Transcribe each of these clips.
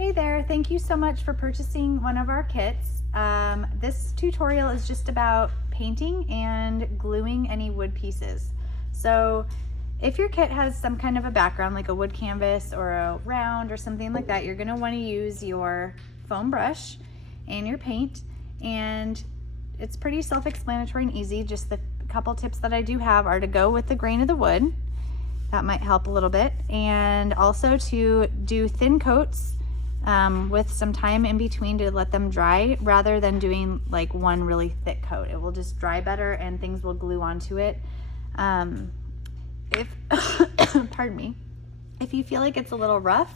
Hey there, thank you so much for purchasing one of our kits. This tutorial is just about painting and gluing any wood pieces. So if your kit has some kind of a background like a wood canvas or a round or something like that, you're going to want to use your foam brush and your paint, and it's pretty self-explanatory and easy. Just the couple tips that I do have are to go with the grain of the wood. That might help a little bit, and also to do thin coats with some time in between to let them dry, rather than doing like one really thick coat. It will just dry better and things will glue onto it. If pardon me, if you feel like it's a little rough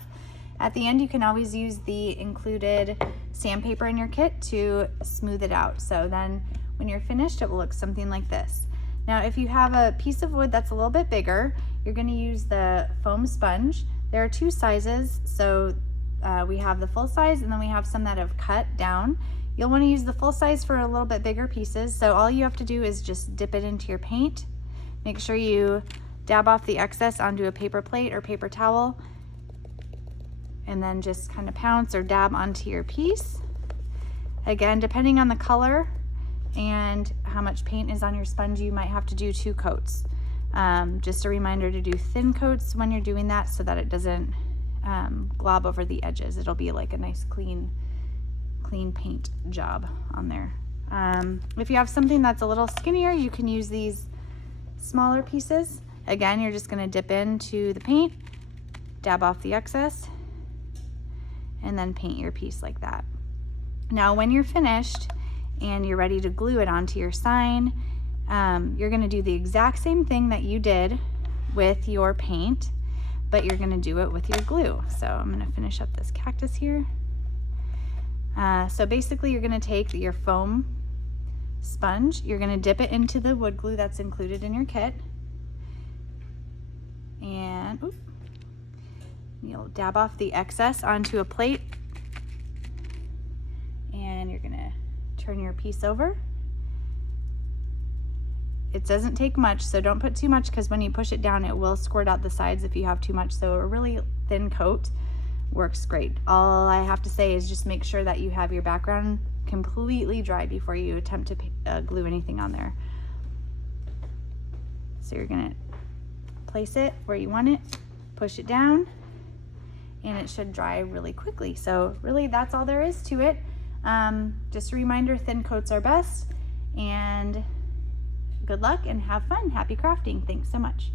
at the end, you can always use the included sandpaper in your kit to smooth it out. So then when you're finished, it will look something like this. Now, if you have a piece of wood that's a little bit bigger, you're going to use the foam sponge. There are two sizes, so we have the full size and then we have some that have cut down. You'll want to use the full size for a little bit bigger pieces. So all you have to do is just dip it into your paint. Make sure you dab off the excess onto a paper plate or paper towel, and then just kind of pounce or dab onto your piece. Again, depending on the color and how much paint is on your sponge, you might have to do 2 coats. Just a reminder to do thin coats when you're doing that so that it doesn't glob over the edges. It'll be like a nice clean paint job on there. If you have something that's a little skinnier, you can use these smaller pieces. Again, you're just going to dip into the paint, dab off the excess, and then paint your piece like that. Now when you're finished and you're ready to glue it onto your sign, you're going to do the exact same thing that you did with your paint, but you're going to do it with your glue. So I'm going to finish up this cactus here. So basically you're going to take your foam sponge, you're going to dip it into the wood glue that's included in your kit, and you'll dab off the excess onto a plate, and you're going to turn your piece over. It doesn't take much, so don't put too much, because when you push it down it will squirt out the sides if you have too much. So a really thin coat works great. All I have to say is just make sure that you have your background completely dry before you attempt to glue anything on there. So you're gonna place it where you want it, push it down, and it should dry really quickly. So really that's all there is to it. Just a reminder, thin coats are best, and good luck and have fun. Happy crafting. Thanks so much.